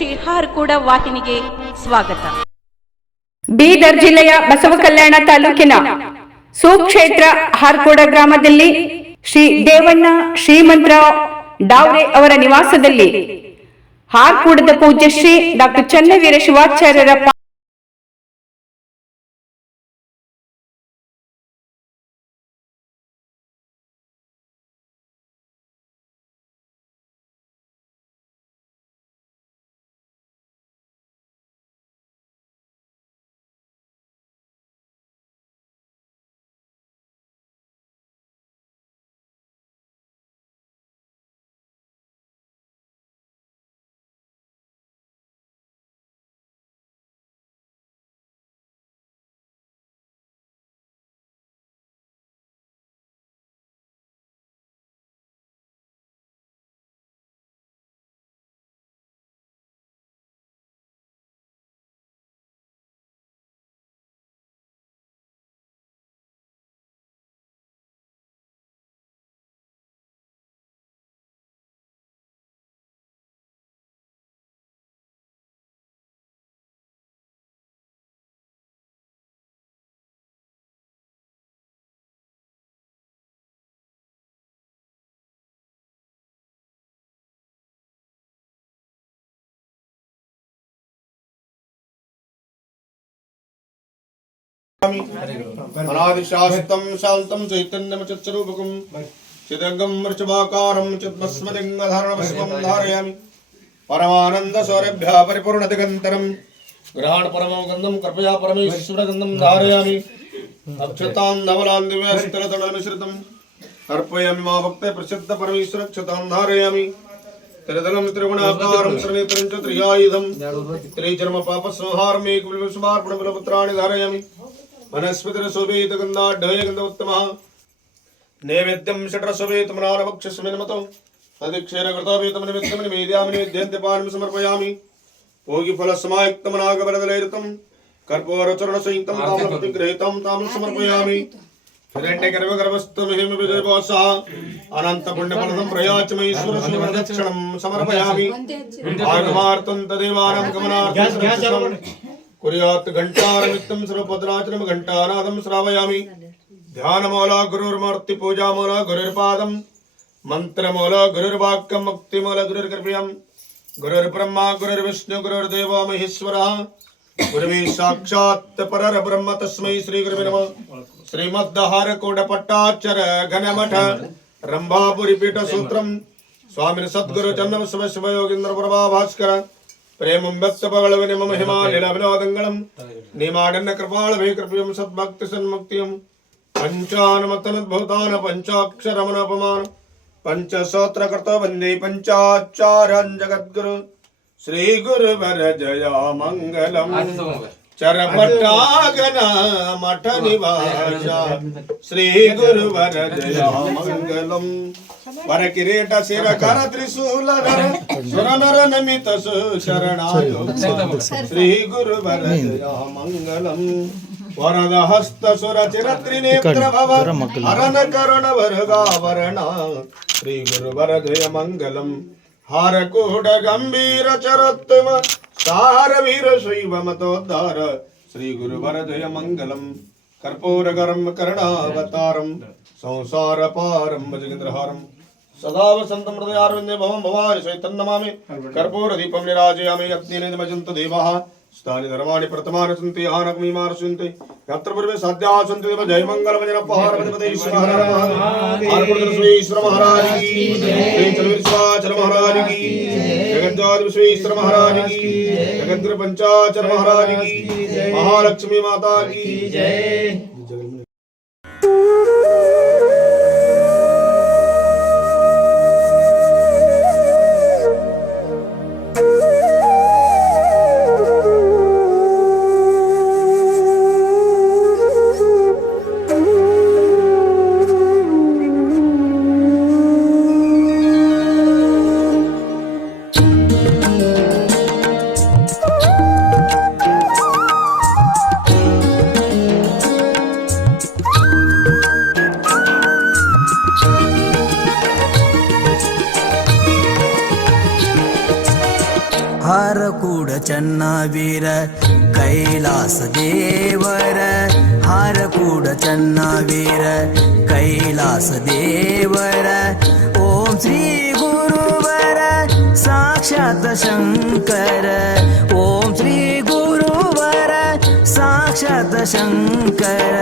ಶ್ರೀ ಕೂಡ ವಾಹಿನಿಗೆ ಸ್ವಾಗತ. ಬೀದರ್ ಜಿಲ್ಲೆಯ ಬಸವ ಕಲ್ಯಾಣ ತಾಲೂಕಿನ ಸುಕ್ಷೇತ್ರ ಹಾರ್ಕೋಡ ಗ್ರಾಮದಲ್ಲಿ ಶ್ರೀ ದೇವಣ್ಣ ಶ್ರೀಮಂತ್ರ ಡಾವ್ರೆ ಅವರ ನಿವಾಸದಲ್ಲಿ ಹಾರ್ಕೂಡದ ಪೂಜ್ಯ ಶ್ರೀ ಡಾಕ್ಟರ್ ಚನ್ನವೀರ ಶಿವಾಚಾರ್ಯರ ಪಾ- అనాదిశాస్తం శాంతం చైతన్యమచత్స్వరూపకం చిదంగం మృచమాకారం చిద్మస్మలింగధారణమస్మం ధారయామి. పరమానంద సౌరభ్య పరిపూర్ణ గ్రహణ పరమం గంధం కృపయా పరమేశ్వర గంధం ధారయామి. అక్షతాం నవలాం దివ్యాస్తలతడమిశ్రితం అర్పయామి మా భక్త ప్రసిద్ధ పరమేశ్వర క్షతాం ధారయామి. త్రిదలం త్రిగుణాకారం త్రినేత్రం చ త్రియాయుధం పాప సంహారం ధారయామి. వనస్పతిరశోభేత గంధాఢ్యయ గంధ ఉత్తమ నైవేద్యం షట్రశోభేతమనానవక్షస్మిన్మతో తదిక్షేరకృతోపేతమ నిమిత్తమ నివేద్యామి నివేద్యంత్యపానం సమర్పయామి భోగిఫలసమాయుక్తమనాగవరదలైరుతం కర్పూరచరణసంయుక్తం తామలపతి గృహీతం తామల సమర్పయామి హిరణ్యగర్భగర్భస్థు కుర్యాత్ ఘంటారమిత్తం సర్వభద్రాచలం ఘంటానాదం శ్రావయామి ధ్యానమూల గురుర్మూర్తి పూజామూల గురుర్పాదం మంత్రమూల గురుర్వాక్యం ముక్తిమూల గురుర్కృపయం గురుర్బ్రహ్మ గురుర్విష్ణు గురుర్దేవ మహేశ్వర గురువే సాక్షాత్ పరర బ్రహ్మ తస్మై శ్రీ గురువే నమ శ్రీమద్దహార కోడ పట్టాచర ఘనమఠ రంభాపురి పీఠ సూత్రం స్వామిని సద్గురు చన్నవ శివ శివయోగీంద్ర ప్రభా భాస్కర പ്രേമുംബസ്വപകളവനും മഹിമാലിൽ അവനോദങ്ങളും നീമാടന്റെ കൃപാളവേ കൃപയും സദ്ഭക്തി സന്മുക്തിയും. പഞ്ചാനമത്തനുദ്ഭൂതാന പഞ്ചാക്ഷരമനപമാനം. പഞ്ചസോത്രകർത്തവന്യേ പഞ്ചാചാരൻ ജഗദ്ഗുരു ശ്രീഗുരുവര ജയാമംഗലം ಚರಪಟ್ಟಾಗನ ಮಠ ನಿವಾಸ ಶ್ರೀ ಗುರು ವರದಯಾಮಂಗಲಂ ವರ ಕಿರೀಟ ಶಿರ ಕರ ತ್ರಿಶೂಲ ನರ ಸುರ ನರ ನಮಿತ ಸು ಶರಣಾಯ ಶ್ರೀ ಗುರು ವರದಯಾಮಂಗಲಂ ವರದ ಹಸ್ತ ಸುರ ಚಿರ ತ್ರಿನೇತ್ರ ಭವ ಹರನ ಕರುಣ ವರಗಾವರಣ ಶ್ರೀ ಗುರು ವರದಯ ಮಂಗಲಂ ಹಾರ ಕೂಡ ಗಂಭೀರ ಚರತ್ವ தார வீர சைவ மதோத்தார. ஸ்ரீ குரு வரதய மங்கலம் கற்பூரகரம் கருணாவதாரம். சம்சார பாரம் பஜகிந்திரஹாரம். சதாவசந்தம் ஹயாரவிந்தே பவம் பவாரி சைத்தன்னமாமி கற்பூர தீபம் நிராஜயாமி அக்னிநேதமஜந்த தேவாः స్థాని ధర్మాన్ని ప్రథమాని సంతి ఆనకమీమాన సంతి గత్ర పూర్వే సాధ్యా సంతి దేవ జయ మంగళ భజన పహార పతిపతి ఈశ్వర మహారాజ్ ఆర్పుడున శ్రీ ఈశ్వర మహారాజ్కి శ్రీ చలవిశ్వాచల మహారాజ్కి జగద్వాది శ్రీ ఈశ్వర మహారాజ్కి జగద్గురు పంచాచల మహారాజ్కి మహాలక్ష్మి మాతా కి జయ జగన్ வீர கைலாச தேவர ஹரகூட சன்னா வீர கைலாச தேவர ஓம் ஸ்ரீ குருவர சாட்சாத் சங்கர. ஓம் ஸ்ரீ குருவர சாட்சாத் சங்கர.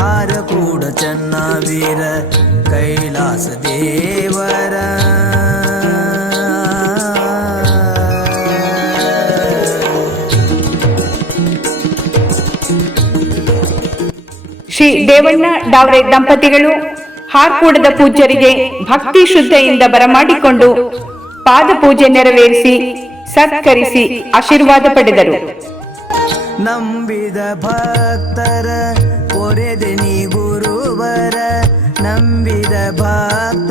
ஹரகூட சன்னா வீர கைலாச தேவர. ಶ್ರೀ ದೇವಣ್ಣ ಡಾವ್ರೆ ದಂಪತಿಗಳು, ಹಾರ್ಕೂಡದ ಪೂಜ್ಯರಿಗೆ ಭಕ್ತಿ ಶುದ್ಧೆಯಿಂದ ಬರಮಾಡಿಕೊಂಡು ಪಾದ ಪೂಜೆ ನೆರವೇರಿಸಿ, ಸತ್ಕರಿಸಿ ಆಶೀರ್ವಾದ ಪಡೆದರು. ನಂಬಿದ ಭಕ್ತರ ನೀ ಗುರುವರ ನಂಬಿದ ಭಕ್ತರ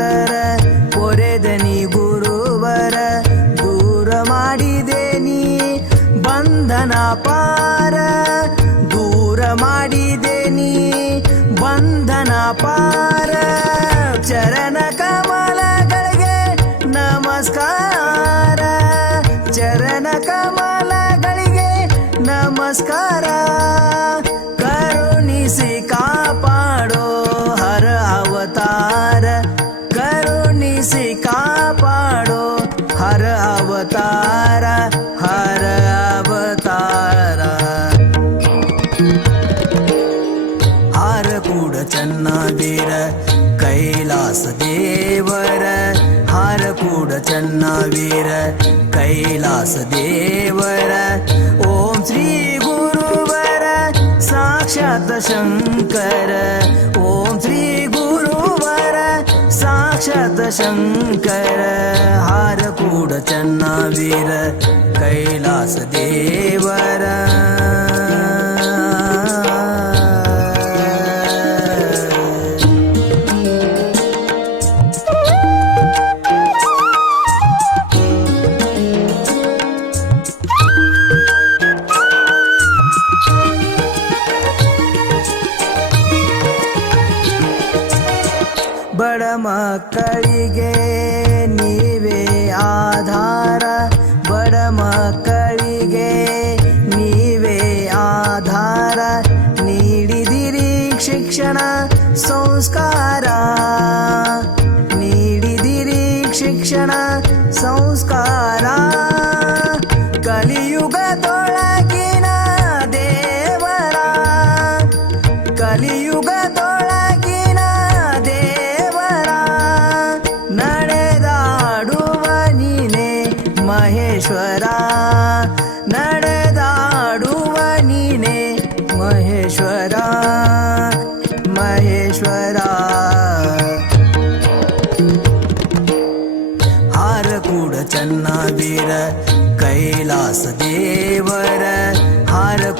वीर कैलासदेवर ॐ श्री गुरुवर साक्षातशङ्कर ॐ श्री गुरुवर साक्षातशङ्कर हारकूडचन्ना वीर कैलासदेव ಮಕ್ಕಳಿಗೆ ನೀವೇ ಆಧಾರ ನೀಡಿದಿರಿ ಶಿಕ್ಷಣ ಸಂಸ್ಕಾರ. ನೀಡಿದಿರಿ ಶಿಕ್ಷಣ ಸಂಸ್ಕಾರ.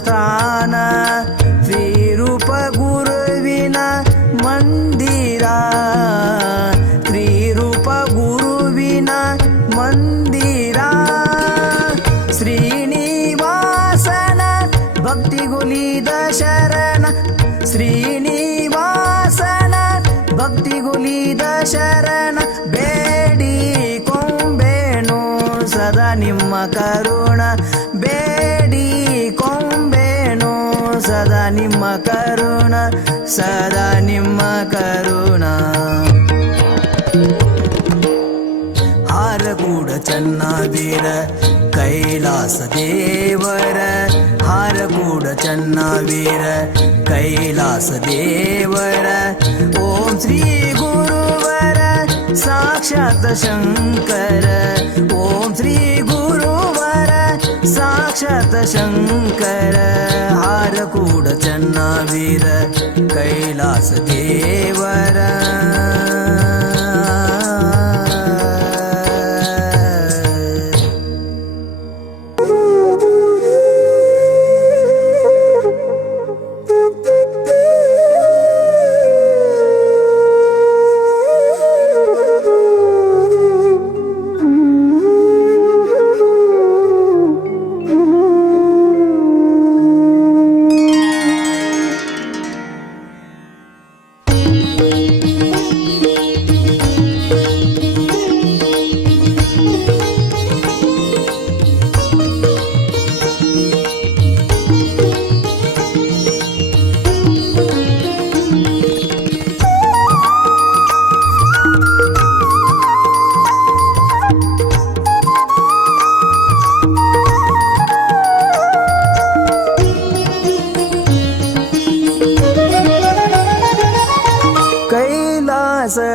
ಸ್ಥಾನ ತ್ರಿರೂಪ ಗುರುವಿನ ಮಂದಿರ. ತ್ರಿರೂಪ ಗುರುವಿನ ಮಂದಿರ. ಶ್ರೀನಿವಾಸನ ಭಕ್ತಿಗುಲಿದ ಶರಣ. ಶ್ರೀನಿವಾಸನ ಭಕ್ತಿಗುಲಿದ ಶರಣ. ಬೇಡಿ ಕೊಂಬೇಣು ಸದಾ ನಿಮ್ಮ ಕರುಣ ಕರುಣ ಸದಾ ನಿಮ್ಮ ಕರುಣ ಹಾರ ಕೂಡ ಚೆನ್ನಾದಿರ ಕೈಲಾಸ ದೇವರ ಹಾರ ಕೂಡ ಚೆನ್ನಾವೀರ ಕೈಲಾಸ ದೇವರ ಓಂ ಶ್ರೀ ಗುರುವರ ಸಾಕ್ಷಾತ್ ಶಂಕರ ಓಂ ಶ್ರೀ ಗುರು साक्षात् शङ्कर हारकूडचन्ना वीर कैलासदेवर।